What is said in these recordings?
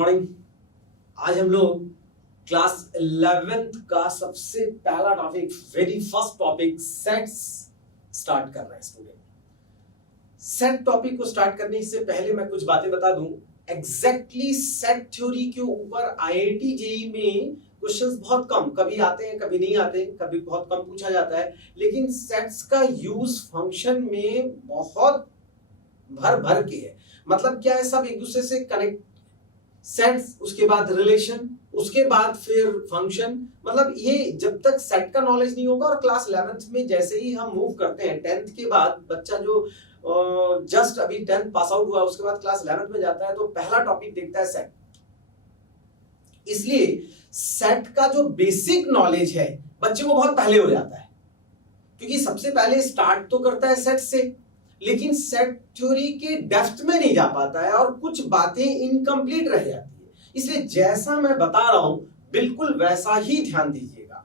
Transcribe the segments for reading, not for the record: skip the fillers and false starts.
Morning. आज हम लोग क्लास 11th का सबसे पहला topic, very first topic, sets start कर रहे हैं स्टूडेंट। सेट टॉपिक को स्टार्ट करने से पहले मैं कुछ बातें बता दूं। एग्जैक्टली सेट थ्योरी के ऊपर आईआईटी जेईई में क्वेश्चंस बहुत कम, कभी आते हैं कभी नहीं आते, कभी बहुत कम पूछा जाता है, लेकिन सेट्स का यूज फंक्शन में बहुत भर भर के है। मतलब क्या है, सब एक दूसरे से कनेक्ट, सेट्स, उसके बाद रिलेशन, उसके बाद फिर फंक्शन। मतलब ये जब तक सेट का नॉलेज नहीं होगा, और क्लास 11th में जैसे ही हम मूव करते हैं, 10th के बाद बच्चा जो जस्ट अभी 10th पास आउट हुआ, उसके बाद क्लास 11th में जाता है तो पहला टॉपिक देखता है सेट। इसलिए सेट का जो बेसिक नॉलेज है बच्चे को बहुत पहले हो जाता है, क्योंकि सबसे पहले स्टार्ट तो करता है सेट से, लेकिन सेट थ्योरी के डेप्थ में नहीं जा पाता है और कुछ बातें इनकम्प्लीट रह जाती है। इसलिए जैसा मैं बता रहा हूं बिल्कुल वैसा ही ध्यान दीजिएगा।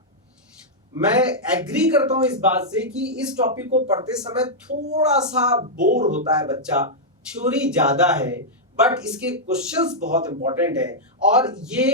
मैं एग्री करता हूं इस बात से कि इस टॉपिक को पढ़ते समय थोड़ा सा बोर होता है बच्चा, थ्योरी ज्यादा है, बट इसके क्वेश्चंस बहुत इंपॉर्टेंट है और ये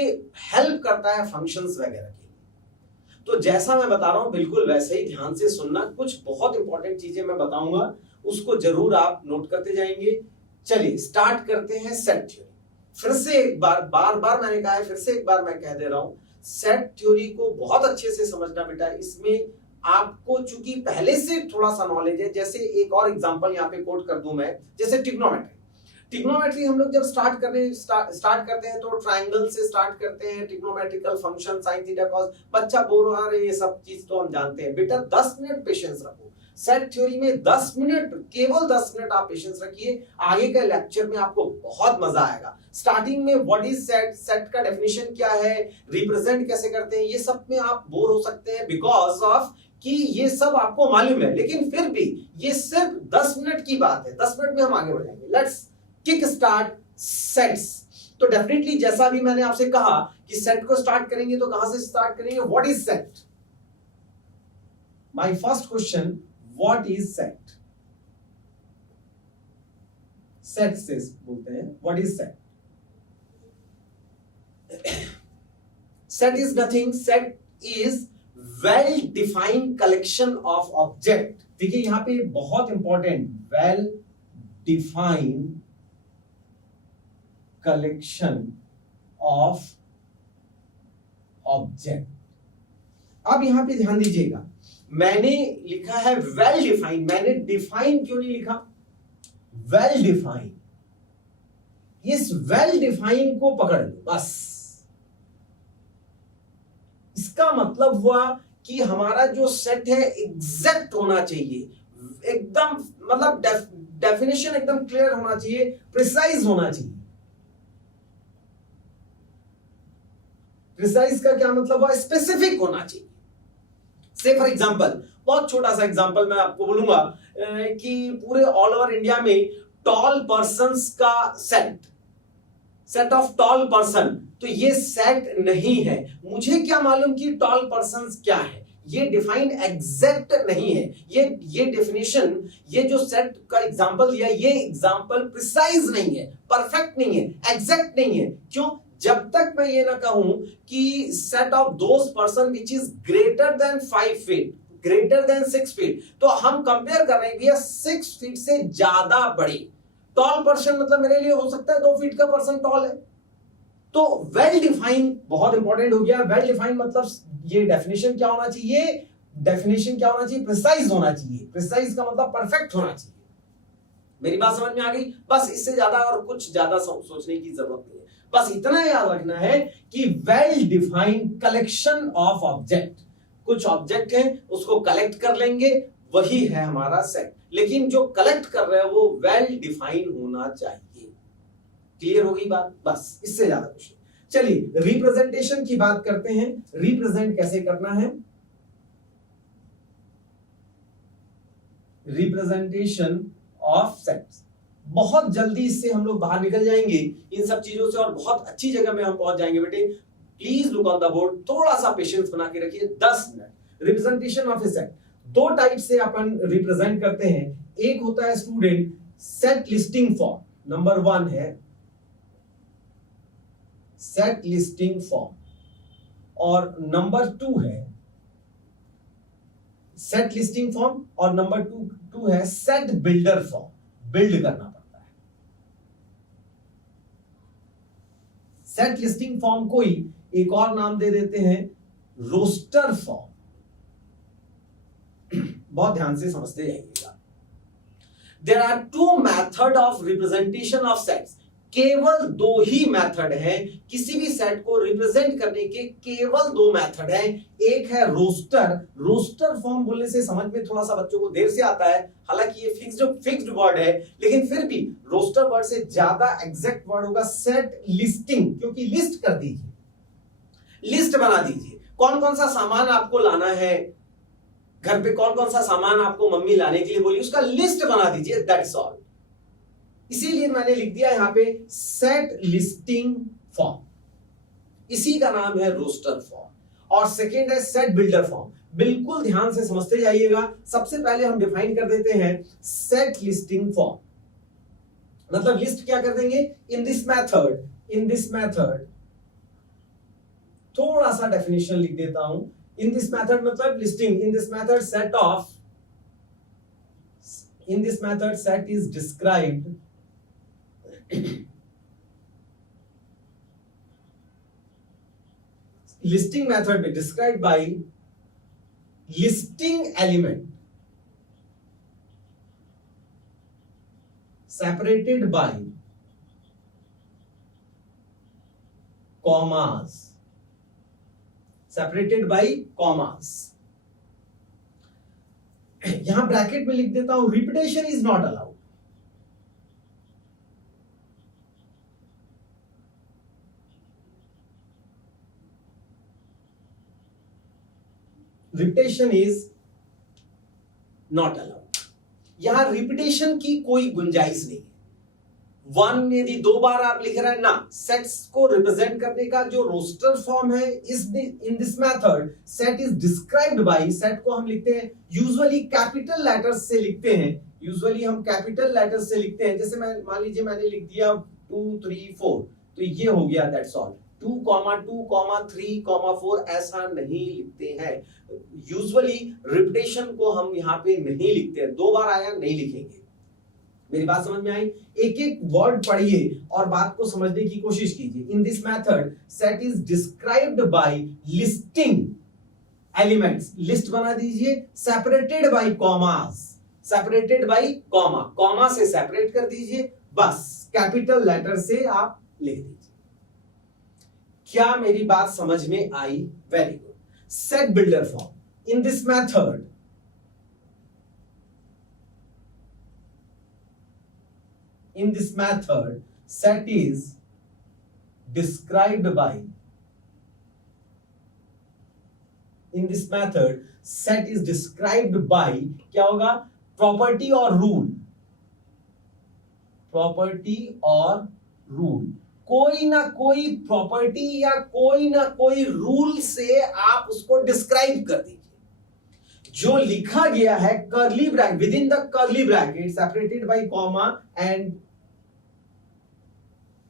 हेल्प करता है फंक्शंस वगैरह के लिए। तो जैसा मैं बता रहा हूं बिल्कुल वैसे ही ध्यान से सुनना। कुछ बहुत इंपॉर्टेंट चीजें मैं बताऊंगा, उसको जरूर आप नोट करते जाएंगे। चलिए स्टार्ट करते हैं सेट थ्योरी। फिर से एक बार मैंने कहा है, फिर से एक बार मैं कह दे रहा हूं, सेट थ्योरी को बहुत अच्छे से समझना बेटा। इसमें आपको चूंकि पहले से थोड़ा सा नॉलेज है, जैसे एक और एग्जांपल यहाँ पे कोट कर दूं मैं, जैसे ट्रिग्नोमेट्री हम लोग जब स्टार्ट करते हैं तो ट्राइंगल से स्टार्ट करते हैं, trigonometrical function, sine theta cos. बच्चा बोर हो रहा है, ये सब चीज तो हम जानते हैं। बेटा 10 मिनट पेशेंस रखो। सेट थ्योरी में 10 मिनट, केवल 10 मिनट आप पेशेंस रखिए, आगे के लेक्चर में आपको बहुत मजा आएगा। स्टार्टिंग में व्हाट इज सेट, सेट का डेफिनेशन क्या है, रिप्रेजेंट कैसे करते हैं, ये सब में आप बोर हो सकते हैं बिकॉज ऑफ कि ये सब आपको मालूम है, लेकिन फिर भी ये सिर्फ 10 मिनट की बात है। 10 मिनट में हम आगे बढ़ेंगे। Let's kick start sets. तो डेफिनेटली जैसा भी मैंने आपसे कहा कि सेट को स्टार्ट करेंगे तो कहां से स्टार्ट करेंगे, what is set. My first question, what is set. Set से बोलते हैं what is set. Set is nothing, set is well defined collection of object. देखिए यहां पे बहुत important, well defined collection of object. अब यहां पे ध्यान दीजिएगा, मैंने लिखा है वेल डिफाइंड, मैंने डिफाइन क्यों नहीं लिखा, वेल डिफाइंड। इस वेल डिफाइंड को पकड़ लो बस। इसका मतलब हुआ कि हमारा जो सेट है एग्जैक्ट होना चाहिए, एकदम, मतलब डेफिनेशन एकदम क्लियर होना चाहिए, प्रिसाइज होना चाहिए। प्रिसाइज का क्या मतलब हुआ, स्पेसिफिक होना चाहिए। से फॉर एग्जांपल, बहुत छोटा सा एग्जांपल मैं आपको बोलूंगा कि पूरे ऑल ओवर इंडिया में टॉल पर्सन्स का सेट ऑफ टॉल पर्सन, तो ये सेट नहीं है। मुझे क्या मालूम कि टॉल पर्सन्स क्या है, ये डिफाइन एग्जैक्ट नहीं है। ये डेफिनेशन, ये जो सेट का एग्जांपल दिया, ये एग्जांपल प्रिसाइज नहीं है, परफेक्ट नहीं है, एग्जैक्ट नहीं है। क्यों? जब तक मैं ये ना कहूं कि set of those person which is greater than 5 feet, greater than 6 feet, तो हम कंपेयर कर रहे हैं भैया 6 फीट से ज्यादा बड़ी। टॉल पर्सन मतलब मेरे लिए हो सकता है 2 फीट का पर्सन टॉल है। तो वेल डिफाइन बहुत इंपॉर्टेंट हो गया। वेल डिफाइन मतलब ये डेफिनेशन क्या होना चाहिए, डेफिनेशन क्या होना चाहिए, प्रिसाइज होना चाहिए। प्रिसाइज का मतलब परफेक्ट होना चाहिए। मेरी बात समझ में आ गई? बस इससे ज्यादा और कुछ ज्यादा सोचने की जरूरत नहीं है। बस इतना याद रखना है कि well defined collection of object, कुछ ऑब्जेक्ट है उसको कलेक्ट कर लेंगे, वही है हमारा सेट। लेकिन जो कलेक्ट कर रहे हैं वो वेल डिफाइन होना चाहिए। क्लियर हो गई बात? बस इससे ज्यादा कुछ नहीं। चलिए रिप्रेजेंटेशन की बात करते हैं। रिप्रेजेंट कैसे करना है, रिप्रेजेंटेशन ऑफ सेट्स। बहुत जल्दी इससे हम लोग बाहर निकल जाएंगे इन सब चीजों से और बहुत अच्छी जगह में हम पहुंच जाएंगे। बेटे please look on the board, थोड़ा सा पेशेंस बना के रखिए। 10 minute. Representation of A set, दो टाइप से अपन रिप्रेजेंट करते हैं। एक होता है student set listing form, number 1 है सेट लिस्टिंग फॉर्म, और नंबर 2 है सेट लिस्टिंग फॉर्म, और नंबर 2 है सेट बिल्डर फॉर्म। बिल्ड करना पड़ता है। सेट लिस्टिंग फॉर्म को ही एक और नाम दे देते हैं रोस्टर फॉर्म। बहुत ध्यान से समझते जाइएगा। There are 2 method of representation of sets. केवल 2 ही मेथड है किसी भी सेट को रिप्रेजेंट करने के, केवल 2 मेथड है। एक है रोस्टर। रोस्टर फॉर्म बोलने से समझ में थोड़ा सा बच्चों को देर से आता है, हालांकि ये फिक्स्ड वर्ड है, लेकिन फिर भी रोस्टर वर्ड से ज्यादा एग्जैक्ट वर्ड होगा सेट लिस्टिंग, क्योंकि लिस्ट कर दीजिए, लिस्ट बना दीजिए। कौन कौन सा सामान आपको लाना है घर पे, कौन कौन सा सामान आपको मम्मी लाने के लिए बोली, उसका लिस्ट बना दीजिए, दैट्स ऑल। इसीलिए मैंने लिख दिया यहां पे सेट लिस्टिंग फॉर्म, इसी का नाम है रोस्टर फॉर्म। और सेकेंड है सेट बिल्डर फॉर्म। बिल्कुल ध्यान से समझते जाइएगा। सबसे पहले हम डिफाइन कर देते हैं सेट लिस्टिंग फॉर्म, मतलब लिस्ट क्या कर देंगे, इन दिस मेथड थोड़ा सा डेफिनेशन लिख देता हूं। इन दिस मेथड मतलब listing, in this method set is described listing method में described by listing element separated by commas, separated by commas। यहां ब्रैकेट में लिख देता हूं repetition is not allowed. Repetition is not allowed. यहां repetition की कोई गुंजाइश नहीं है। 1 यदि 2 बार आप लिख रहे हैं ना, सेट्स को रिप्रेजेंट करने का जो रोस्टर फॉर्म है, इन this method set is described bye, set को हम लिखते हैं यूजुअली कैपिटल लेटर्स से लिखते हैं, यूजुअली हम कैपिटल लेटर्स से लिखते हैं। जैसे मैं मान लीजिए मैंने लिख दिया 2 3 4, तो ये हो गया, दैट्स ऑल। 2, 2, 3, 4 ऐसा नहीं लिखते हैं। यूजुअली रिपीटेशन को हम यहां पे नहीं लिखते हैं। 2 बार आया नहीं लिखेंगे। मेरी बात समझ में आई? एक एक वर्ड पढ़िए और बात को समझने की कोशिश कीजिए। इन this method set is described by listing elements, list बना दीजिए, separated by commas, separated by comma, comma से सेपरेट कर दीजिए, बस कैपिटल लेटर से आप लिख दीजिए। क्या मेरी बात समझ में आई? Very good. Set builder form, in this method set is described by, in this method set is described by क्या होगा, प्रॉपर्टी और रूल, प्रॉपर्टी और रूल, कोई ना कोई प्रॉपर्टी या कोई ना कोई रूल से आप उसको डिस्क्राइब कर दीजिए। जो लिखा गया है curly bracket, with in the curly bracket, separated by comma and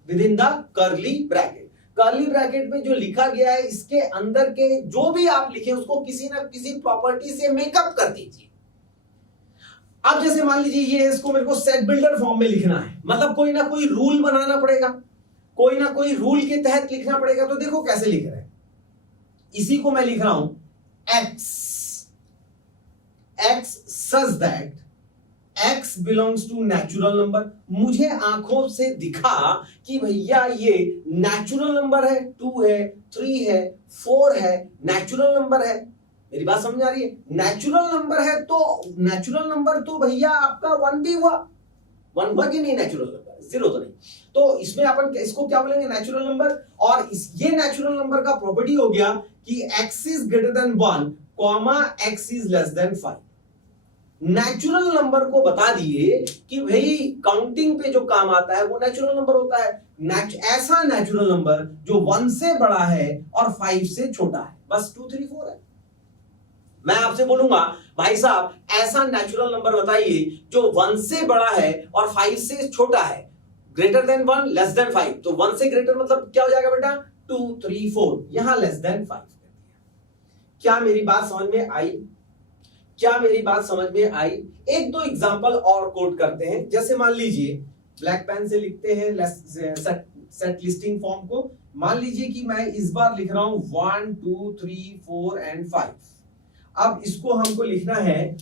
with in the curly bracket, curly bracket में जो लिखा गया है इसके अंदर के जो भी आप लिखे उसको किसी ना किसी प्रॉपर्टी से मेकअप कर दीजिए। अब जैसे मान लीजिए ये इसको मेरे को सेट बिल्डर फॉर्म में लिखना है, मतलब कोई ना कोई रूल बनाना पड़ेगा, कोई ना कोई रूल के तहत लिखना पड़ेगा। तो देखो कैसे लिख रहे हैं, इसी को मैं लिख रहा हूं x such that x belongs to natural number। मुझे आंखों से दिखा कि भैया ये नेचुरल नंबर है, 2 है, 3 है, 4 है, नेचुरल नंबर है। मेरी बात समझ आ रही है? नेचुरल नंबर है तो नेचुरल नंबर तो भैया आपका 1 भी हुआ, 1 हुआ कि नहीं नेचुरल नंबर, 0 तो नहीं। तो इसमें अपन इसको क्या बोलेंगे, नेचुरल नंबर। और ये नेचुरल नंबर का प्रॉपर्टी हो गया कि x is greater than 1, x is less than 5। Natural number को बता दिए कि भाई काउंटिंग पे जो काम आता है वो नेचुरल नंबर होता है। ऐसा नेचुरल नंबर जो 1 से बड़ा है और 5 से छोटा है, बस 2 3 4 है। मैं आपसे बोलूंगा भाई साहब ऐसा नेचुरल नंबर बताइए जो 1 से बड़ा है और 5 से छोटा है, ग्रेटर देन 1 लेस देन 5। तो 1 से ग्रेटर मतलब क्या हो जाएगा बेटा, 2 3 4, यहां लेस देन 5 कर दिया। क्या मेरी बात समझ में आई? क्या मेरी बात समझ में आई? एक दो एग्जांपल और कोट करते हैं। जैसे मान लीजिए ब्लैक पेन से लिखते हैं सेट लिस्टिंग फॉर्म को। मान लीजिए कि मैं इस बार लिख रहा हूं 1 2 3 4 एंड 5। अब इसको हमको लिखना है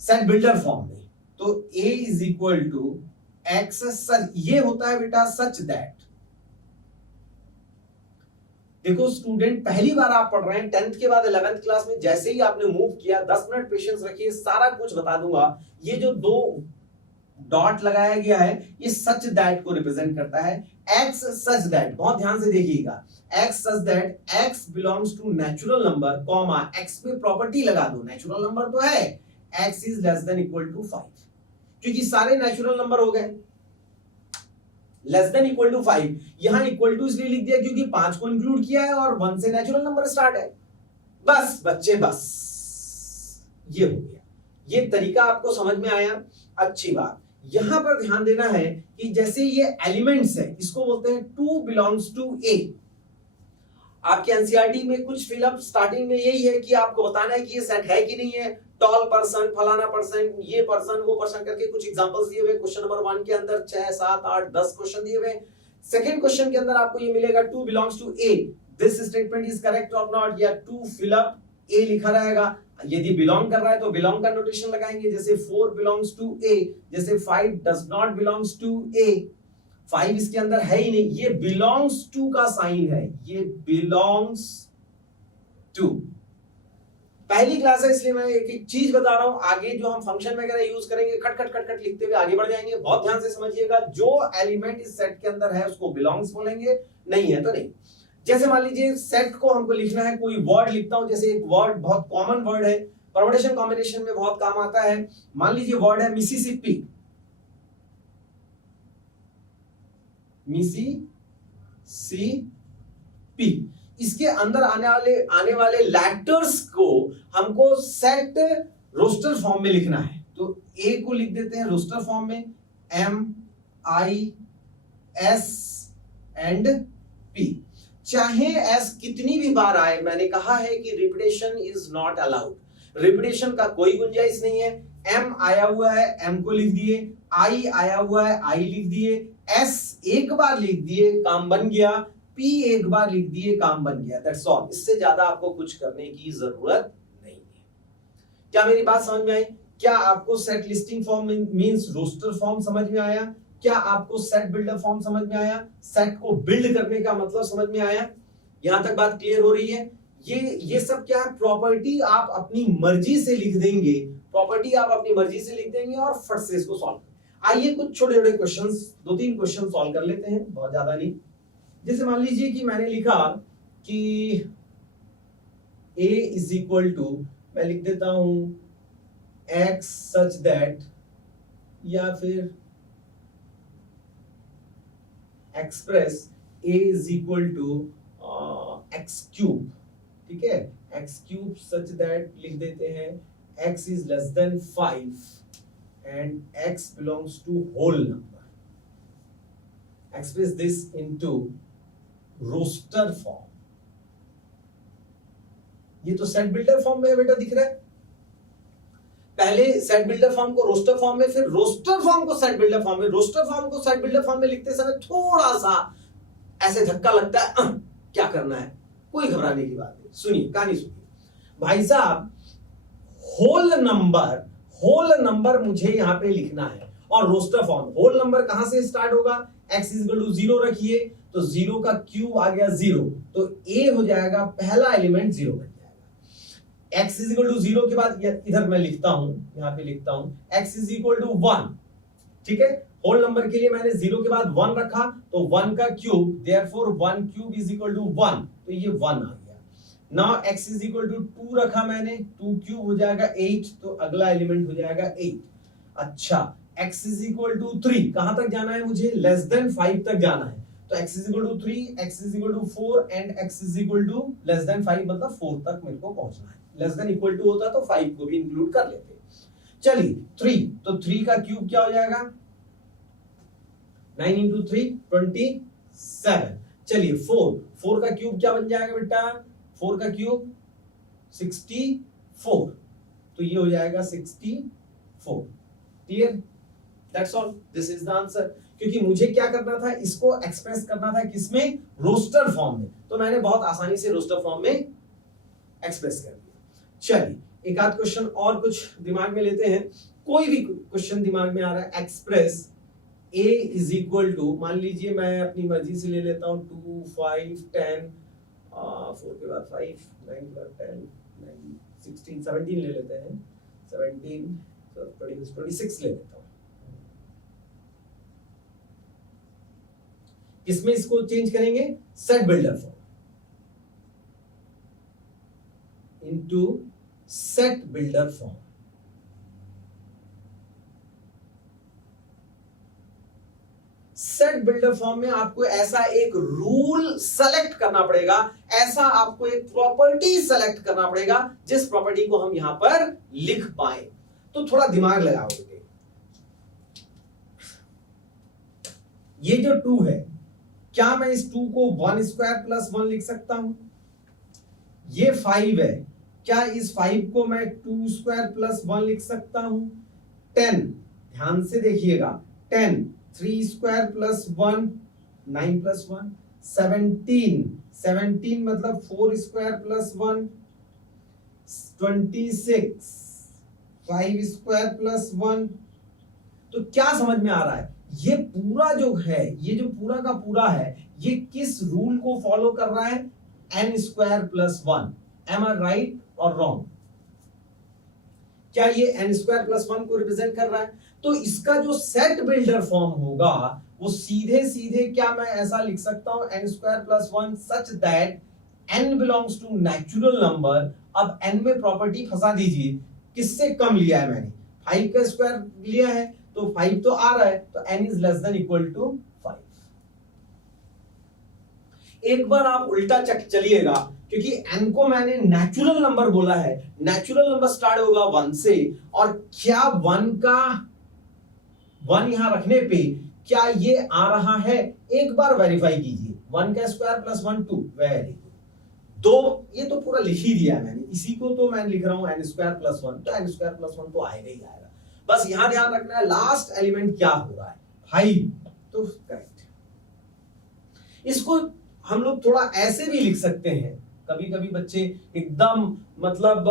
सेट बिल्डर फॉर्म में। तो A is equal to x such, ये होता है बेटा सच दैट। देखो स्टूडेंट, पहली बार आप पढ़ रहे हैं 10th के बाद 11th क्लास में, जैसे ही आपने मूव किया 10 मिनट पेशेंस रखिए, सारा कुछ बता दूंगा। ये जो दो डॉट लगाया गया है ये सच दैट को रिप्रेजेंट करता है। एक्स सच दैट, बहुत ध्यान से देखिएगा, X such that X belongs to natural number comma X पे प्रॉपर्टी लगा दो, नेचुरल नंबर तो है, X is less than equal to 5, क्योंकि सारे नेचुरल नंबर हो गए। लेस देन इक्वल टू 5, यहां इक्वल टू इसलिए लिख दिया क्योंकि 5 को इंक्लूड किया है और 1 से नेचुरल नंबर स्टार्ट है। बस बच्चे बस, ये हो गया। ये तरीका आपको समझ में आया? अच्छी बात। यहां पर ध्यान देना है कि जैसे ये एलिमेंट्स है, इसको बोलते हैं 2 बिलोंग्स टू ए। आपके एनसीईआरटी में कुछ फिलअप स्टार्टिंग में यही है कि आपको बताना है कि ये सेट है कि नहीं है। टॉल पर्सन, फलाना पर्सन, ये पर्सन, वो पर्सन करके कुछ एग्जांपल्स दिए हुए क्वेश्चन नंबर 1 के अंदर 6 7 8 10 क्वेश्चन दिए हुए। सेकंड क्वेश्चन के अंदर आपको ये मिलेगा 2 belongs to A, this statement is correct और नॉट, या टू फिलअप ए लिखा रहेगा। यदि बिलोंग कर रहा है तो बिलोंग का नोटेशन लगाएंगे, जैसे 4 बिलोंग्स टू ए, जैसे 5 डज नॉट बिलोंग्स टू ए, 5 इसके अंदर है ही नहीं, ये बिलोंग्स टू का साइन है, ये बिलोंग्स टू। पहली क्लास है इसलिए मैं एक एक चीज बता रहा हूं, आगे जो हम फंक्शन वगैरह यूज करेंगे खट खट खट खट लिखते हुए आगे बढ़ जाएंगे। बहुत ध्यान से समझिएगा, जो एलिमेंट इस सेट के अंदर है उसको बिलोंग्स बोलेंगे, नहीं है तो नहीं। जैसे मान लीजिए सेट को हमको लिखना है, कोई वर्ड लिखता हूं, जैसे एक वर्ड बहुत कॉमन वर्ड है, परमुटेशन कॉम्बिनेशन में बहुत काम आता है। मान लीजिए वर्ड है मिसिसिपी, मिसिसिपी, इसके अंदर आने वाले लेटर्स को हमको सेट रोस्टर फॉर्म में लिखना है। तो ए को लिख देते हैं रोस्टर फॉर्म में, MIS एंड P। चाहे एस कितनी भी बार आए, मैंने कहा है कि repetition is not allowed, repetition का कोई गुंजाइश नहीं है। M आया हुआ है, M को लिख दिए, I आया हुआ है, I लिख दिए, S एक बार लिख दिए, काम बन गया, P एक बार लिख दिए, काम बन गया, दैट्स ऑल। इससे ज्यादा आपको कुछ करने की जरूरत नहीं है। क्या मेरी बात समझ में आई? क्या आपको set listing form means roster form समझ में आया? क्या आपको सेट बिल्डर फॉर्म समझ में आया? सेट को बिल्ड करने का मतलब समझ में आया? यहां तक बात क्लियर हो रही है? ये सब क्या है? प्रॉपर्टी आप अपनी मर्जी से लिख देंगे, प्रॉपर्टी आप अपनी मर्जी से लिख देंगे और फट से इसको सॉल्व। आइए कुछ छोटे छोटे क्वेश्चंस, 2-3 क्वेश्चन सॉल्व कर लेते हैं, बहुत ज्यादा नहीं। जैसे मान लीजिए कि मैंने लिखा कि a इज इक्वल टू, मैं लिख देता हूं x सच दैट, या फिर express a is equal to x cube, ठीक है, x क्यूब सच दैट लिख देते हैं x is less than 5 and x belongs to whole number. Express this into roster form. ये तो सेट बिल्डर फॉर्म में बेटा दिख रहा है। पहले सेट बिल्डर फॉर्म को रोस्टर फॉर्म में, फिर रोस्टर फॉर्म को सेट बिल्डर फॉर्म में। रोस्टर फॉर्म को सेट बिल्डर फॉर्म में लिखते समय थोड़ा सा ऐसे धक्का लगता है, क्या करना है, कोई घबराने की बात नहीं। सुनिए कहानी सुनिए भाई साहब, होल नंबर मुझे यहां पे लिखना है और रोस्टर फॉर्म। होल नंबर कहां से स्टार्ट होगा? x इज इक्वल टू 0 रखिए तो 0 का क्यूब आ गया 0, तो a हो जाएगा, पहला एलिमेंट 0 बन जाएगा। x इज इक्वल टू 0 के बाद इधर मैं लिखता हूं, यहां पे लिखता हूं x इज इक्वल टू 1, ठीक है। होल नंबर के लिए मैंने 0 के बाद 1 रखा तो 1 का cube, therefore 1 cube is equal to 1, तो ये 1 आ गया। Now x is equal to 2 रखा मैंने, 2 क्यूब हो जाएगा 8, तो अगला एलिमेंट हो जाएगा 8। अच्छा, x इज इक्वल टू 3, कहां तक जाना है मुझे? लेस देन 5 तक जाना है, तो x is equal to 3, x is equal to 4 and x is equal to less than 5, मतलब 4 तक मेरे को पहुंचना है। लेस देन इक्वल टू होता तो 5 को भी इंक्लूड कर लेते। चलिए 3, तो 3 का क्यूब क्या हो जाएगा? 9 into 3 27। चलिए 4 का क्यूब क्या बन जाएगा बेटा, 4 का क्यूब 64, तो ये हो जाएगा 64। Clear, that's all, this is the answer. क्योंकि मुझे क्या करना था, इसको एक्सप्रेस करना था किसमें, रोस्टर फॉर्म में, तो मैंने बहुत आसानी से रोस्टर फॉर्म में एक्सप्रेस कर दिया। चलिए एक आध क्वेश्चन और कुछ दिमाग में लेते हैं, कोई भी क्वेश्चन दिमाग में आ रहा है। Express a is equal to, मान लीजिए मैं अपनी मर्जी से ले लेता हूं 2 5 10, 4 के बाद 5, 9 के बाद 10, 9 16 17 ले लेते हैं, 17 26 ले लेता हूं। इसमें इसको चेंज करेंगे, set builder form into set builder form. Set builder form में आपको ऐसा एक रूल सेलेक्ट करना पड़ेगा, ऐसा आपको एक प्रॉपर्टी सेलेक्ट करना पड़ेगा जिस प्रॉपर्टी को हम यहां पर लिख पाए। तो थोड़ा दिमाग लगाओगे, ये जो 2 है, क्या मैं इस 2 को 1 स्क्वायर प्लस 1 लिख सकता हूं? ये 5 है, क्या इस 5 को मैं 2 स्क्वायर प्लस 1 लिख सकता हूं? 10, ध्यान से देखिएगा, 10 3 स्क्वायर प्लस 1 9 प्लस 1 17 मतलब 4 स्क्वायर प्लस 1 26 5 स्क्वायर प्लस 1। तो क्या समझ में आ रहा है, ये पूरा जो है, ये जो पूरा का पूरा है, ये किस रूल को फॉलो कर रहा है, n स्क्वायर प्लस 1। एम आई राइट और रॉन्ग? क्या ये n स्क्वायर प्लस 1 को रिप्रेजेंट कर रहा है? तो इसका जो सेट बिल्डर फॉर्म होगा वो सीधे सीधे क्या मैं ऐसा लिख सकता हूं, n square plus 1 such that n belongs to natural number. अब n में प्रॉपर्टी फंसा दीजिए, किससे कम लिया है मैंने, 5 का स्क्वायर लिया है तो 5 तो आ रहा है, तो n is less than equal to 5। एक बार आप उल्टा चलिएगा, क्योंकि n को मैंने नेचुरल नंबर बोला है, नेचुरल नंबर स्टार्ट होगा 1 से, और क्या 1 यहां रखने पे क्या ये आ रहा है, एक बार वेरीफाई कीजिए। 1 का स्क्वायर प्लस 1 2, वेरी गुड। तो ये तो पूरा लिख ही दिया है मैंने, इसी को तो मैं लिख रहा हूं n स्क्वायर प्लस 1, तो n स्क्वायर प्लस 1 तो आएगा ही आएगा। बस यहां ध्यान रखना है लास्ट एलिमेंट क्या हो रहा है, 5, तो करेक्ट। इसको हम लोग थोड़ा ऐसे भी लिख सकते हैं, कभी कभी बच्चे एकदम मतलब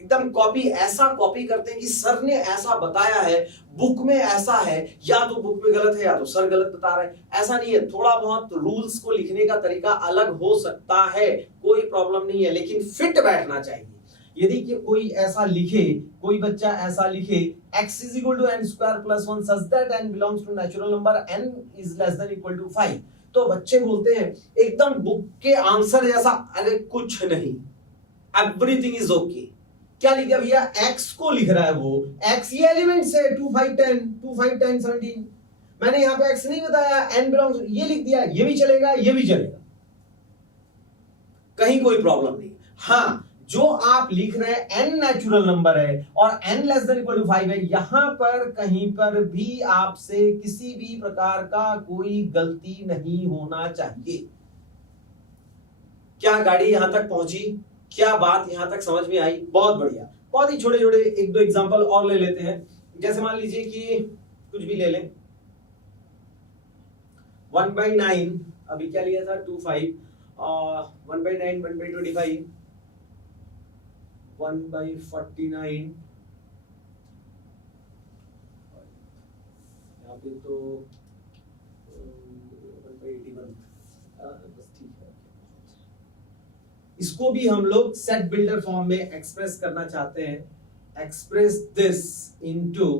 एकदम ऐसा कॉपी करते हैं कि सर ने ऐसा बताया है, बुक में ऐसा है, या तो बुक में गलत है या तो सर गलत बता रहे हैं। ऐसा नहीं है, थोड़ा बहुत रूल्स को लिखने का तरीका अलग हो सकता है, कोई प्रॉब्लम नहीं है, लेकिन फिट बैठना चाहिए। यदि कि कोई ऐसा लिखे, कोई बच्चा ऐसा लिखे x is equal to n square plus 1 such that n belongs to natural number n is less than equal to 5, तो बच्चे बोलते हैं एकदम बुक के आंसर जैसा, अरे कुछ नहीं, एवरीथिंग इज ओके। क्या लिख दिया भैया, x को लिख रहा है वो, x ये एलिमेंट्स है 2 5 10 2 5 10 17, मैंने यहां पे x नहीं बताया, n बिलोंग्स, ये लिख दिया, ये भी चलेगा ये भी चलेगा, कहीं कोई प्रॉब्लम नहीं। हाँ, जो आप लिख रहे हैं n नेचुरल नंबर है और n less than equal to 5 है, यहां पर कहीं पर भी आपसे किसी भी प्रकार का कोई गलती नहीं होना चाहिए। क्या गाड़ी यहां तक पहुंची, क्या बात यहां तक समझ में आई? बहुत बढ़िया। बहुत ही छोटे छोटे एक दो एग्जांपल और ले लेते हैं, जैसे मान लीजिए कि कुछ भी ले लें, 1/9, अभी क्या लिया था 2 5, 1/9 1/25, 1/49, यहाँ पे तो 1/81, बस ठीक है। इसको भी हम लोग सेट बिल्डर फॉर्म में एक्सप्रेस करना चाहते हैं, express this into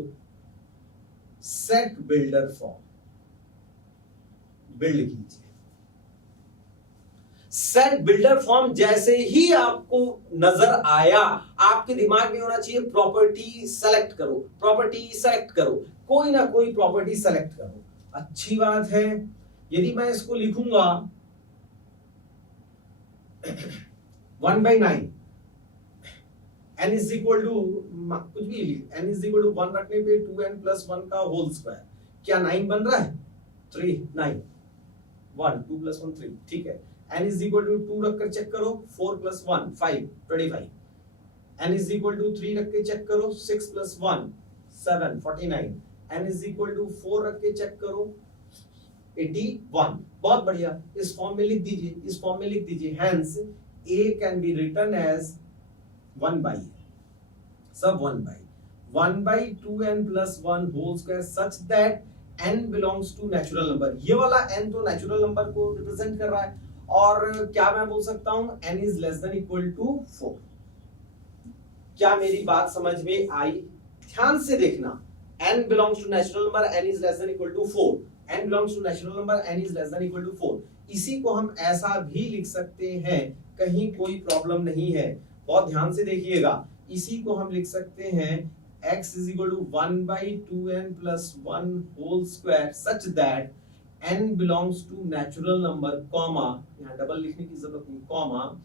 set builder form, build कीजिए। सेट बिल्डर फॉर्म जैसे ही आपको नजर आया, आपके दिमाग में होना चाहिए प्रॉपर्टी सेलेक्ट करो, प्रॉपर्टी सेलेक्ट करो, कोई ना कोई प्रॉपर्टी सेलेक्ट करो। अच्छी बात है। यदि मैं इसको लिखूंगा 1/9, n इज इक्वल टू कुछ भी, n इज इक्वल टू 1 रखने पे 2n प्लस 1 का होल स्क्वायर, क्या 9 बन रहा है? 3 9 1, 2 + 1 3, ठीक है। n इज इक्वल टू 2 रखकर चेक करो, 4 + 1 5, 25। n इज इक्वल टू 3 रख के चेक करो, 6 + 1 7, 49। n इज इक्वल टू 4 रख के चेक करो, 81। बहुत बढ़िया, इस फॉर्म में लिख दीजिए, इस फॉर्म में लिख दीजिए। Hence a can be written as 1/, सब 1/2n + 1 whole square such that n belongs to natural number. ये वाला n तो नेचुरल नंबर को रिप्रेजेंट कर रहा है, और क्या मैं बोल सकता हूं, n is less than equal to 4। क्या मेरी बात समझ में आई? ध्यान से देखना, n belongs to natural number, n is less than equal to 4, n belongs to natural number, n is less than equal to 4। इसी को हम ऐसा भी लिख सकते हैं, कहीं कोई प्रॉब्लम नहीं है। बहुत ध्यान से देखिएगा, इसी को हम लिख सकते हैं x is equal to 1/2n + 1 whole square such that n belongs to natural number, comma, यहां डबल लिखने की जरूरत नहीं, comma,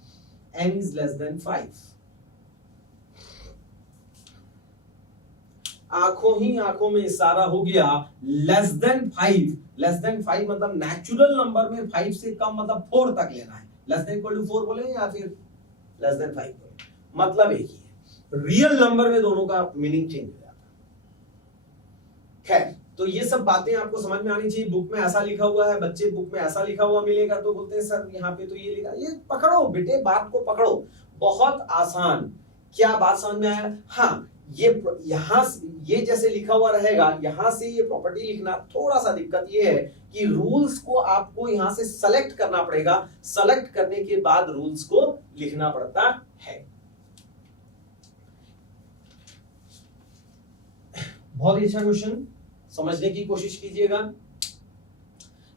n is less than 5। आंखों ही आंखों में इशारा हो गया, लेस देन 5। लेस देन 5 मतलब नेचुरल नंबर में 5 से कम मतलब 4 तक लेना है। लेस देन इक्वल टू 4 बोले या फिर लेस देन 5 बोले, मतलब एक ही है। रियल नंबर में दोनों का मीनिंग चेंज हो जाता है। खैर, तो ये सब बातें आपको समझ में आनी चाहिए। बुक में ऐसा लिखा हुआ है, बच्चे बुक में ऐसा लिखा हुआ मिलेगा तो बोलते हैं सर यहाँ पे तो ये लिखा। ये पकड़ो बेटे, बात को पकड़ो, बहुत आसान। क्या बात समझ में आया? हाँ, ये यहां ये जैसे लिखा हुआ रहेगा, यहां से ये प्रॉपर्टी लिखना थोड़ा सा दिक्कत ये है कि रूल्स को आपको यहां से सेलेक्ट करना पड़ेगा। सेलेक्ट करने के बाद रूल्स को लिखना पड़ता है। बहुत ही अच्छा क्वेश्चन, समझने की कोशिश कीजिएगा।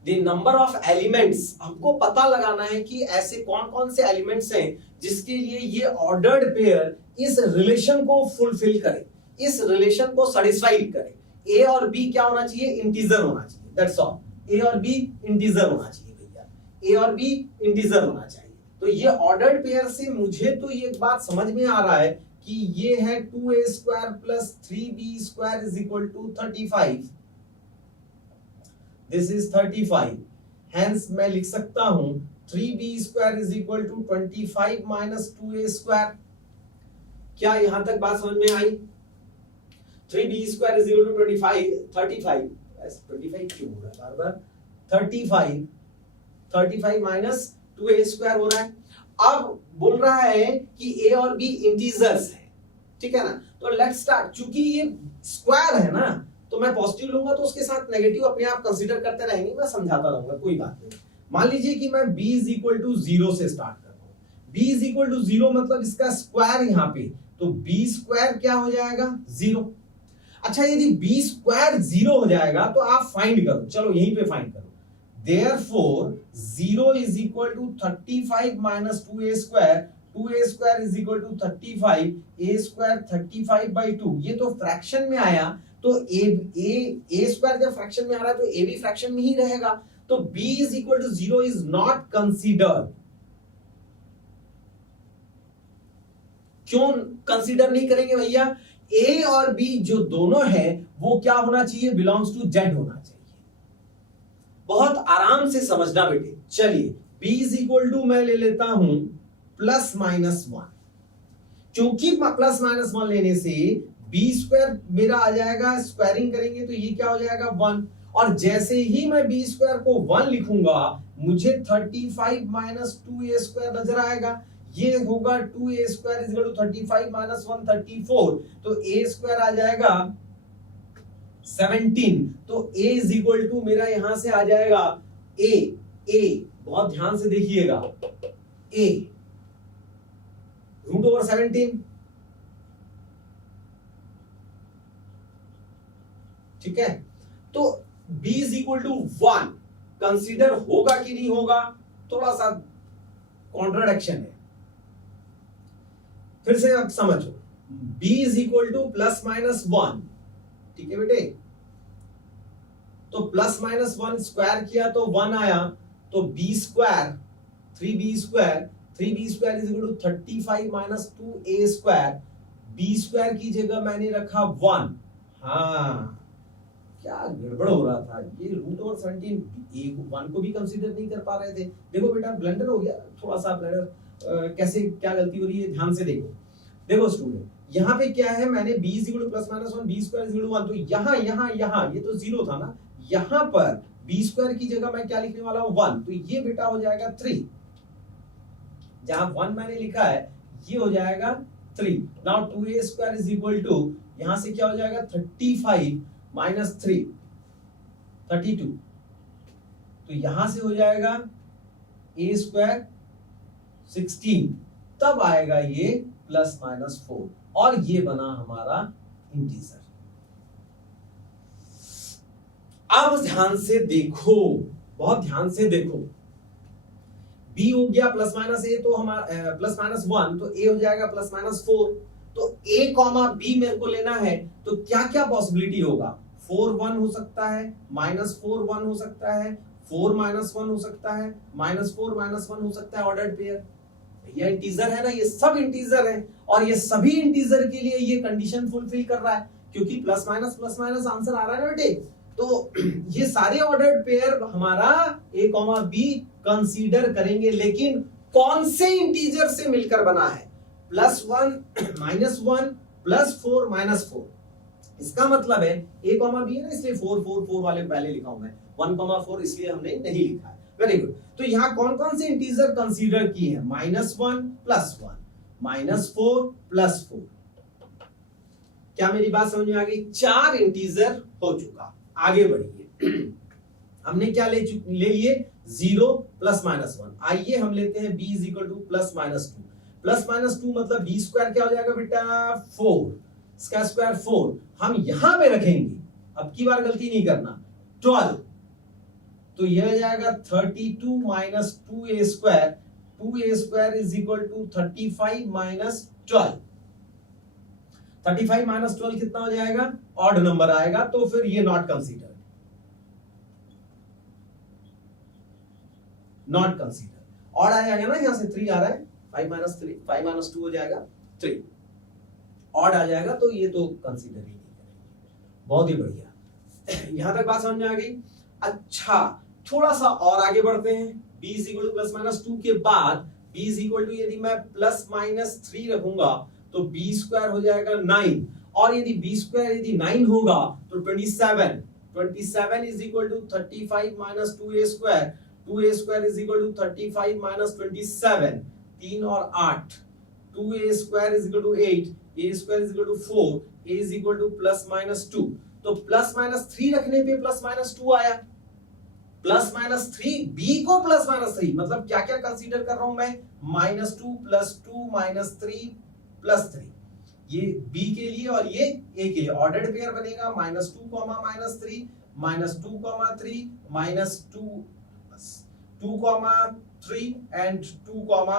द नंबर ऑफ एलिमेंट्स, हमको पता लगाना है कि ऐसे कौन कौन से एलिमेंट्स हैं जिसके लिए ये ऑर्डर्ड पेयर इस रिलेशन को फुलफिल करे, इस रिलेशन को सैटिस्फाई करे। ए और बी क्या होना चाहिए? इंटीजर होना चाहिए, दैट्स ऑल। ए और बी इंटीजर होना चाहिए भैया, ए और बी इंटीजर होना चाहिए। तो ये ऑर्डर्ड पेयर से मुझे तो ये बात समझ में आ रहा है कि ये है 2a² + 3b² is equal to 35। This is 35। हेंस मैं लिख सकता हूं 3b² is equal to 25 - 2a²। क्या यहां तक बात समझ में आई? 3b² इज इक्वल टू 35 क्यों हो रहा है बार बार? 35 माइनस 2a² हो रहा है। अब बोल रहा है कि a और b इंटीजर्स है, ठीक है ना? तो लेट्स स्टार्ट। चूंकि ये स्क्वायर है ना, तो मैं पॉजिटिव लूंगा तो उसके साथ नेगेटिव अपने आप कंसीडर करते रहेंगे, मैं समझाता रहूंगा, कोई बात नहीं। मान लीजिए कि मैं b इज इक्वल टू 0 से स्टार्ट करता हूं। b इज इक्वल टू 0 मतलब इसका स्क्वायर यहां पे, तो b² क्या हो जाएगा? 0। अच्छा, यदि b² 0 हो जाएगा तो आप फाइंड करो, चलो यहीं पे फाइंड करो। Therefore 0 is equal to 35 minus 2a², 2a² is equal to 35, a² 35/2। ये तो फ्रैक्शन में आया, तो a² जब फ्रैक्शन में आ रहा है तो a भी फ्रैक्शन में ही रहेगा, तो b is equal to 0 is not considered। क्यों कंसीडर नहीं करेंगे भैया? a और b जो दोनों है वो क्या होना चाहिए? बिलोंग्स टू z होना चाहिए। बहुत आराम से समझना बेटे। चलिए b इज इक्वल टू मैं ले लेता हूं +-1। क्योंकि +-1 लेने से b² मेरा आ जाएगा, स्क्वायरिंग करेंगे तो ये क्या हो जाएगा? 1। और जैसे ही मैं b² को 1 लिखूंगा, मुझे 35 - 2a² नजर आएगा। ये होगा 2a² इज इक्वल टू 35 - 1 34, तो a² आ जाएगा 17। तो a इज इक्वल टू मेरा यहां से आ जाएगा a। बहुत ध्यान से देखिएगा, a √17, ठीक है? तो b is equal to 1 consider होगा कि नहीं होगा? थोड़ा सा कॉन्ट्राडिक्शन है, फिर से आप समझो। b इज इक्वल टू +-1, ठीक है बेटे? तो +-1 स्क्वायर किया तो 1 आया, तो b² 3b² is equal to 35 - 2a²। b² की जगह मैंने रखा 1। हाँ, क्या गड़बड़ हो रहा था, ये रूट ओवर 17 1 को भी कंसीडर नहीं कर पा रहे थे। देखो बेटा ब्लंडर हो गया थोड़ा सा, ब्लंडर कैसे क्या गलती हो रही है ध्यान से देखो। देखो स्टूडेंट यहाँ पे क्या है, मैंने b = +-1 b² = 1, तो यहाँ यहाँ यहाँ ये तो 0 था ना, यहाँ पर b² की जगह मैं क्या लिखने वाला हूँ 1, तो ये बेटा हो जाएगा 3, जहां 1 मैंने लिखा है ये हो जाएगा 3। नाउ 2a² = यहां से क्या हो जाएगा 35 - 3 32, तो यहां से हो जाएगा a² 16, तब आएगा ये +-4 और ये बना हमारा इंटीजर। अब ध्यान से देखो, बहुत ध्यान से देखो, b हो गया +-a, तो हमारा +-1, तो a हो जाएगा +-4, तो a, b मेरे को लेना है, तो क्या क्या पॉसिबिलिटी होगा, 4 1 हो सकता है, -4 1 हो सकता है, 4 -1 हो सकता है, -4 -1 हो सकता है, ऑर्डर्ड पेयर। ये इंटीजर है ना, ये सब इंटीजर है, और ये सभी इंटीजर के लिए ये कंडीशन फुलफिल कर रहा है, क्योंकि प्लस माइनस आंसर आ रहा है ना बेटे। तो ये सारे ऑर्डर्ड पेयर हमारा a, b कंसीडर करेंगे, लेकिन कौन से इंटीजर से मिलकर बना है, +1 -1 +4 -4। इसका मतलब है a, b है ना, इसलिए 4 4 4 वाले पहले लिखा हूं मैं, 1, 4 इसलिए हमने नहीं लिखा है। Very good. तो यहाँ कौन कौन से इंटीजर कंसीडर किए हैं, -1 +1 -4 +4। क्या मेरी बात समझ में आ गई? 4 इंटीजर हो चुका। आगे बढ़िए, हमने क्या ले लिए 0 +-1। आइए हम लेते हैं b = +-2। +-2 मतलब b² क्या हो जाएगा बेटा 4, इसका स्क्वायर 4, हम यहां पे रखेंगे, अब की बार गलती नहीं करना, 12, तो यह हो जाएगा 32 - 2a², 2a² = 35 - 12। 35 - 12 कितना हो जाएगा, ऑड नंबर आएगा, तो फिर ये not consider, not consider. Odd आ जाएगा ना, यहां से 3 आ रहा है, 5 - 3 5 - 2 हो जाएगा 3, ऑड आ जाएगा, तो ये तो कंसीडर ही नहीं करेंगे। बहुत ही बढ़िया, यहां तक बात समझ में आ गई। अच्छा थोड़ा सा और आगे बढ़ते हैं, b = +-2 के बाद b = यदि मैं +-3 रखूंगा तो b² हो जाएगा 9, और यदि b² यदि 9 होगा तो 27 = 35 - 2a², 2a² = 35 - 27, 3 और 8, 2a² = 8, a² = 4, a = +-2, तो +-3 रखने पे +-2 आया, +-3 b को +-3 मतलब क्या क्या कंसीडर कर रहा हूं मैं, -2 +2 -3 +3, ये b के लिए और ये a के लिए ऑर्डर्ड पेयर बनेगा, -2, -3 -2, 3 -2, 3 एंड 2,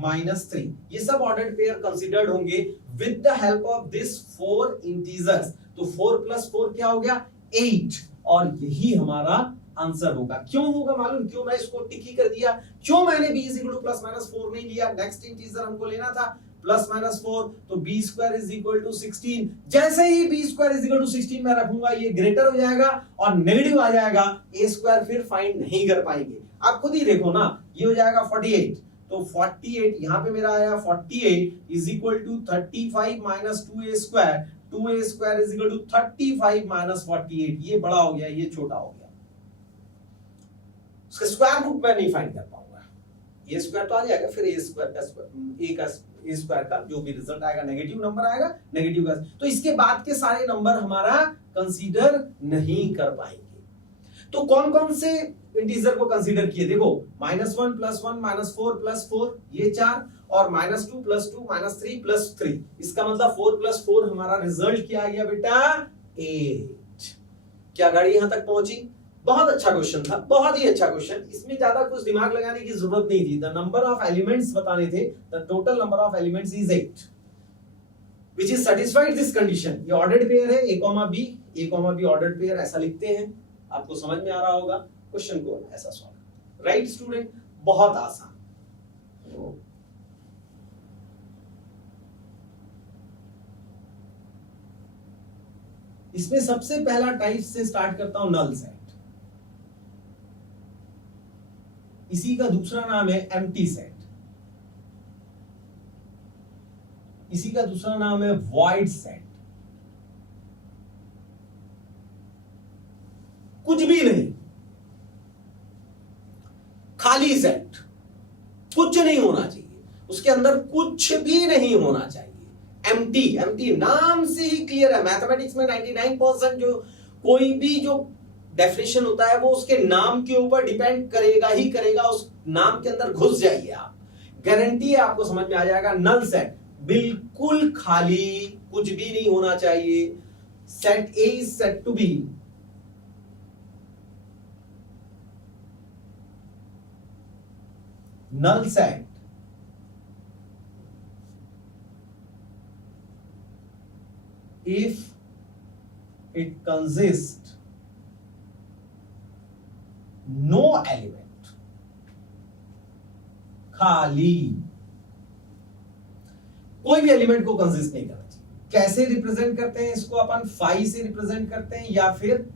-3, ये सब ऑर्डर्ड पेयर कंसीडर्ड होंगे with the help of this 4 integers. तो 4 + 4 क्या हो गया 8, और यही हमारा आंसर होगा। क्यों होगा मालूम, क्यों मैं इसको टिकी कर दिया, क्यों मैंने b = +-4 नहीं लिया, नेक्स्ट इंटीजर हमको लेना था +-4, तो b² = 16, जैसे ही b² = 16 मैं रखूंगा ये ग्रेटर हो जाएगा और नेगेटिव आ जाएगा, a² फिर फाइंड नहीं कर पाएंगे। आप खुद ही देखो ना, ये हो जाएगा 48, तो 48 यहां पे मेरा आया 48 = 35 - 2a², 2a² = 35 - 48, ये बड़ा हो गया ये छोटा हो गया, उसका स्क्वायर रूट मैं नहीं फाइंड कर पाऊंगा, ये स्क्वायर तो आ जाएगा, फिर a स्क्वायर का जो भी रिजल्ट आएगा नेगेटिव नंबर आएगा, नेगेटिव का, तो इसके बाद के सारे नंबर हमारा कंसीडर नहीं कर पाएंगे। तो कौन कौन से इंटीजर को कंसीडर किए, देखो -1 +1 -4 +4 ये 4, और -2 +2 -3 +3, इसका मतलब 4 + 4 हमारा रिजल्ट क्या आ गया बेटा 8। क्या गाड़ी यहां तक पहुंची? बहुत अच्छा क्वेश्चन था, बहुत ही अच्छा क्वेश्चन, इसमें ज्यादा कुछ दिमाग लगाने की जरूरत नहीं थी। द नंबर ऑफ एलिमेंट्स बताने थे, the total number of elements is 8 which is satisfied this condition. ये ऑर्डर्ड पेयर है a, b ऑर्डर्ड पेयर ऐसा लिखते हैं, आपको समझ में आ रहा होगा, क्वेश्चन को ऐसा सॉल्व, राइट स्टूडेंट, बहुत आसान। इसमें सबसे पहला टाइप से स्टार्ट करता हूं नल सेट, इसी का दूसरा नाम है एम्प्टी सेट, इसी का दूसरा नाम है वॉइड सेट। कुछ भी नहीं, खाली सेट, कुछ नहीं होना चाहिए, उसके अंदर कुछ भी नहीं होना चाहिए। एम्प्टी, एम्प्टी नाम से ही क्लियर है। मैथमेटिक्स में 99% जो कोई भी जो डेफिनेशन होता है वो उसके नाम के ऊपर डिपेंड करेगा ही करेगा। उस नाम के अंदर घुस जाइए आप, गारंटी है आपको समझ में आ जाएगा। नल सेट बिल्कुल खाली, कुछ भी नहीं होना चाहिए। Set A is set to B null set if it consists no element, खाली, कोई भी एलिमेंट को कंसिस्ट नहीं करना चाहिए। कैसे रिप्रेजेंट करते हैं इसको अपन, फाई से रिप्रेजेंट करते हैं या फिर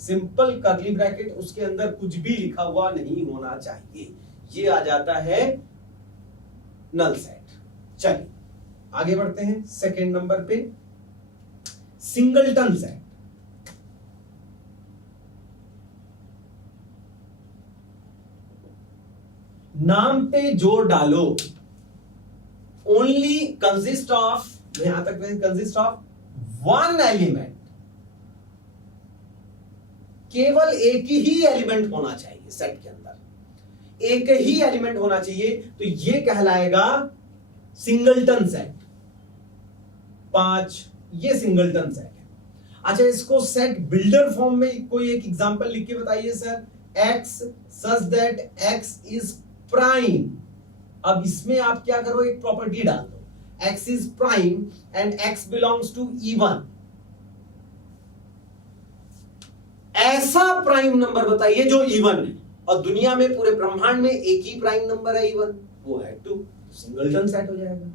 सिंपल कर्ली ब्रैकेट, उसके अंदर कुछ भी लिखा हुआ नहीं होना चाहिए। ये आ जाता है नल सेट। चलिए आगे बढ़ते हैं सेकेंड नंबर पे, सिंगलटन सेट। नाम पे जोर डालो, ओनली कंसिस्ट ऑफ, यहां तक कंसिस्ट ऑफ वन एलिमेंट, केवल एक ही एलिमेंट होना चाहिए सेट के अंदर, एक ही एलिमेंट होना चाहिए, तो ये कहलाएगा सिंगलटन सेट। 5 ये सिंगलटन सेट है। अच्छा, इसको सेट बिल्डर फॉर्म में कोई एक एग्जांपल लिख के बताइए sir. x such that x is prime. अब इसमें आप क्या करो, एक प्रॉपर्टी डाल दो, x is prime and x belongs to even. ऐसा प्राइम नंबर बताइए जो इवन है, और दुनिया में पूरे ब्रह्मांड में एक ही प्राइम नंबर है इवन, वो है 2। सिंगलटन सेट हो जाएगा।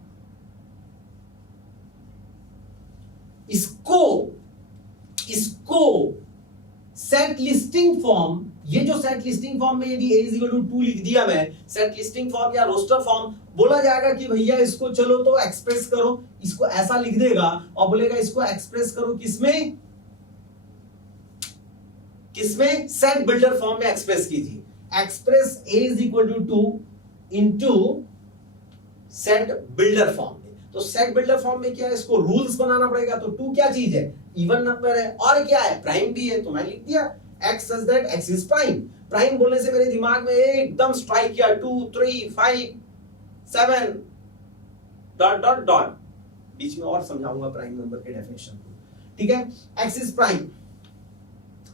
इसको सेट लिस्टिंग फॉर्म, ये जो सेट लिस्टिंग फॉर्म में यदि a = 2 लिख दिया मैं, सेट लिस्टिंग फॉर्म या रोस्टर फॉर्म, बोला जाएगा कि भैया इसको चलो तो एक्सप्रेस करो, इसको ऐसा लिख देगा और बोलेगा इसको एक्सप्रेस करो किसमें, किसमें, सेट बिल्डर फॉर्म में एक्सप्रेस कीजिए। Express a = 2 into set builder form में। तो सेट बिल्डर फॉर्म में क्या है, इसको रूल्स बनाना पड़ेगा। तो 2 क्या चीज है, इवन नंबर है, और क्या है, प्राइम भी है। तो मैं लिख दिया x such that x is prime. Prime बोलने से मेरे दिमाग में एकदम स्ट्राइक किया 2 3 5 7 डॉट डॉट डॉट, बीच में और समझाऊंगा प्राइम नंबर के डेफिनेशन को, ठीक है। x इज प्राइम,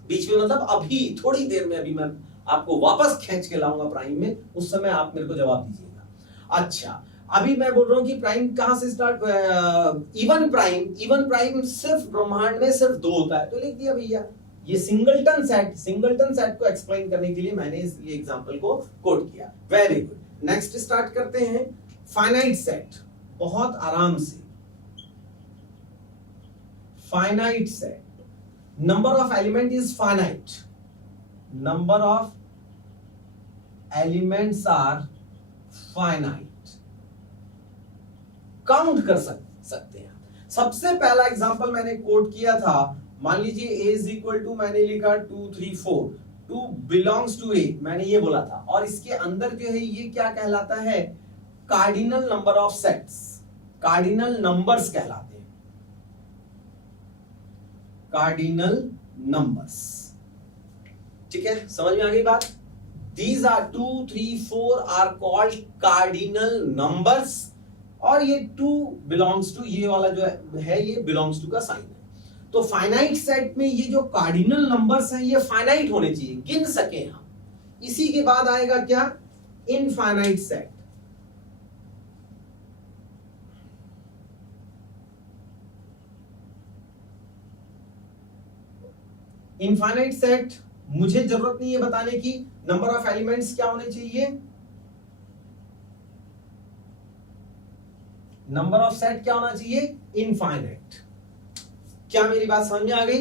बीच में मतलब अभी थोड़ी देर में, अभी मैं आपको वापस खींच के लाऊंगा प्राइम में, उस समय आप मेरे को जवाब दीजिएगा। अच्छा, अभी मैं बोल रहा हूं कि प्राइम कहां से start, even prime. Even prime सिर्फ ब्रह्मांड में सिर्फ 2 होता है, तो लिख दिया भैया। ये सिंगलटन सेट को एक्सप्लेन करने के लिए मैंने ये एग्जांपल को कोट किया। Very good. नेक्स्ट स्टार्ट करते हैं फाइनाइट सेट, बहुत आराम से। Finite set, number of element is finite, number of elements are finite, count कर सकते हैं। सबसे पहला एग्जांपल मैंने कोट किया था, मान लीजिए a इज इक्वल टू, मैंने लिखा 2 3 4, 2 बिलोंग्स टू a, मैंने ये बोला था, और इसके अंदर जो है ये क्या कहलाता है, cardinal number of sets, cardinal numbers कहलाते हैं, कार्डिनल नंबर्स। ठीक है, समझ में आ गई बात। These are 2 3 4 are called cardinal numbers, और ये 2 belongs to, ये वाला जो है ये belongs to का साइन है। तो फाइनाइट सेट में ये जो कार्डिनल नंबर्स हैं ये फाइनाइट होने चाहिए, गिन सके हम। इसी के बाद आएगा क्या, इनफाइनाइट सेट। इनफाइनाइट सेट मुझे जरूरत नहीं है बताने की, नंबर ऑफ एलिमेंट्स क्या होने चाहिए, नंबर ऑफ सेट क्या होना चाहिए, इनफाइनाइट। क्या मेरी बात समझ में आ गई?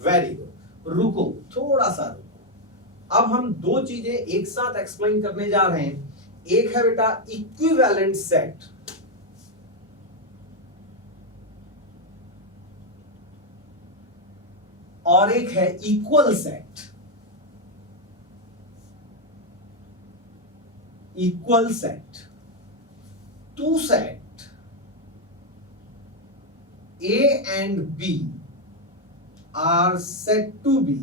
Very good. रुको, थोड़ा सा रुको। अब हम दो चीजें एक साथ एक्सप्लेन करने जा रहे हैं। एक है बेटा इक्विवेलेंट सेट, और एक है equal set. Equal set, two set A and B are said to be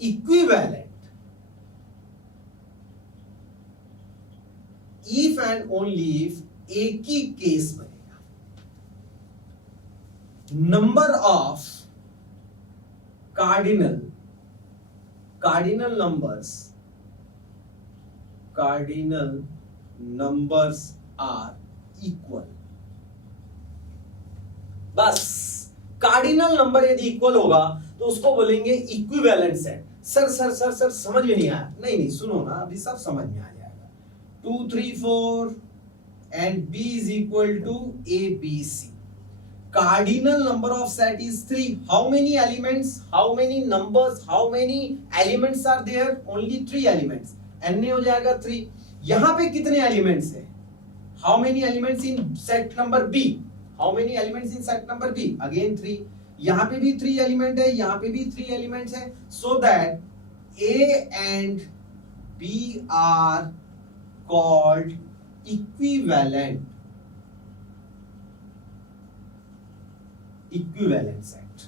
equivalent if and only if एक ही केस बनेगा, number of cardinal numbers are equal। बस कार्डिनल नंबर यदि इक्वल होगा तो उसको बोलेंगे इक्विवेलेंट सेट। सर समझ में नहीं आया? नहीं, सुनो ना, अभी सब समझ में आ जाएगा। 2 3 4 and B is equal to ABC। Cardinal number of set is 3. How many elements, how many numbers, how many elements are there? Only 3 elements। n हो जाएगा 3। यहां पे कितने एलिमेंट्स हैं? How many elements in set number B? How many elements in set number B? Again 3। यहां पे भी 3 element है, यहां पे भी 3 एलिमेंट्स है। So that A and B are called equivalent set.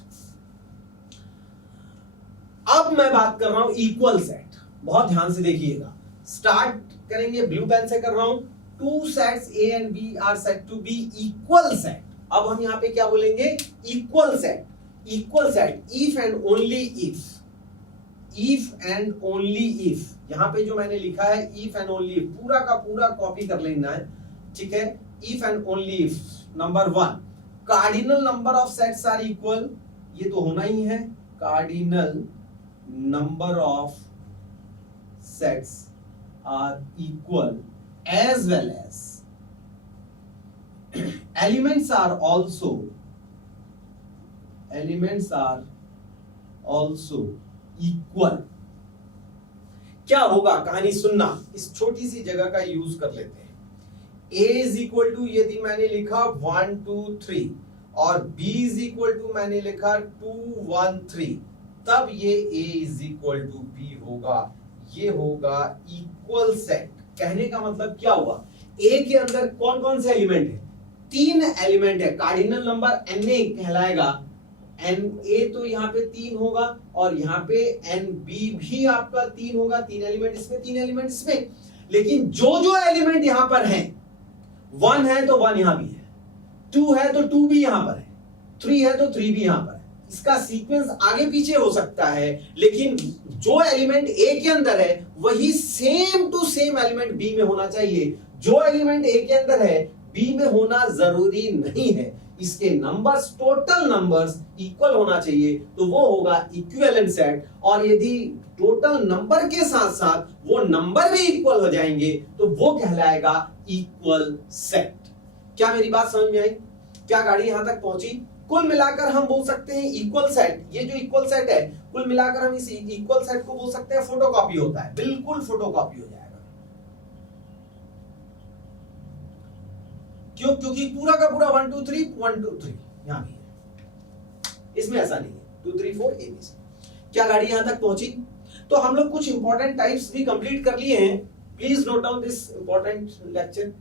अब मैं बात कर रहा हूं इक्वल सेट। बहुत ध्यान से देखिएगा, स्टार्ट करेंगे ब्लू पेन से कर रहा हूं। Two sets A and B are said to be equal set। अब हम यहां पे क्या बोलेंगे? Equal set. Equal set if and only if, if and only if. यहां पे जो मैंने लिखा है इफ एंड ओनली इफ, पूरा का पूरा कॉपी कर लेना है, ठीक है? If and only if, number 1, cardinal number of sets are equal. ये तो होना ही है, cardinal number of sets are equal as well as elements are also equal। क्या होगा? कहानी सुनना, इस छोटी सी जगह का यूज कर लेते हैं। A is equal to, यदि मैंने लिखा 1 2 3 और B is equal to मैंने लिखा 2 1 3, तब ये A is equal to B होगा। ये होगा इक्वल सेट। कहने का मतलब क्या हुआ? A के अंदर कौन कौन से एलिमेंट है? 3 एलिमेंट है। कार्डिनल नंबर Na कहलाएगा। Na तो यहाँ पे 3 होगा और यहाँ पे Nb भी आपका 3 होगा। 3 एलिमेंट इसमें, 3 एलिमेंट इसमें। लेकिन जो जो एलिमेंट यहां पर है, 1 है तो 1 यहां भी है, 2 है तो 2 भी यहां पर है, 3 है तो 3 भी यहां पर है। इसका सीक्वेंस आगे पीछे हो सकता है, लेकिन जो एलिमेंट A के अंदर है वही same to same element B में होना चाहिए। जो एलिमेंट A के अंदर है B में होना जरूरी नहीं है। इसके नंबर्स, टोटल नंबर्स इक्वल होना चाहिए, तो वो होगा इक्विवेलेंट सेट। और यदि टोटल नंबर के साथ साथ वो नंबर भी इक्वल हो जाएंगे तो वो कहलाएगा इक्वल सेट। क्या मेरी बात समझ में आई? क्या गाड़ी यहां तक पहुंची? कुल मिलाकर हम बोल सकते हैं इक्वल सेट, ये जो इक्वल सेट है, कुल मिलाकर हम इस इक्वल सेट को बोल सकते हैं फोटोकॉपी होता है। बिल्कुल फोटोकॉपी हो जाएगा। क्यों? क्योंकि पूरा का पूरा 1 2 3 1 2 3 यहां भी है, इसमें ऐसा नहीं है 2 3 4 ABC। क्या गाड़ी यहां तक पहुंची? तो हम लोग कुछ इंपॉर्टेंट टाइप्स भी कंप्लीट कर लिए हैं। Please note down this important lecture.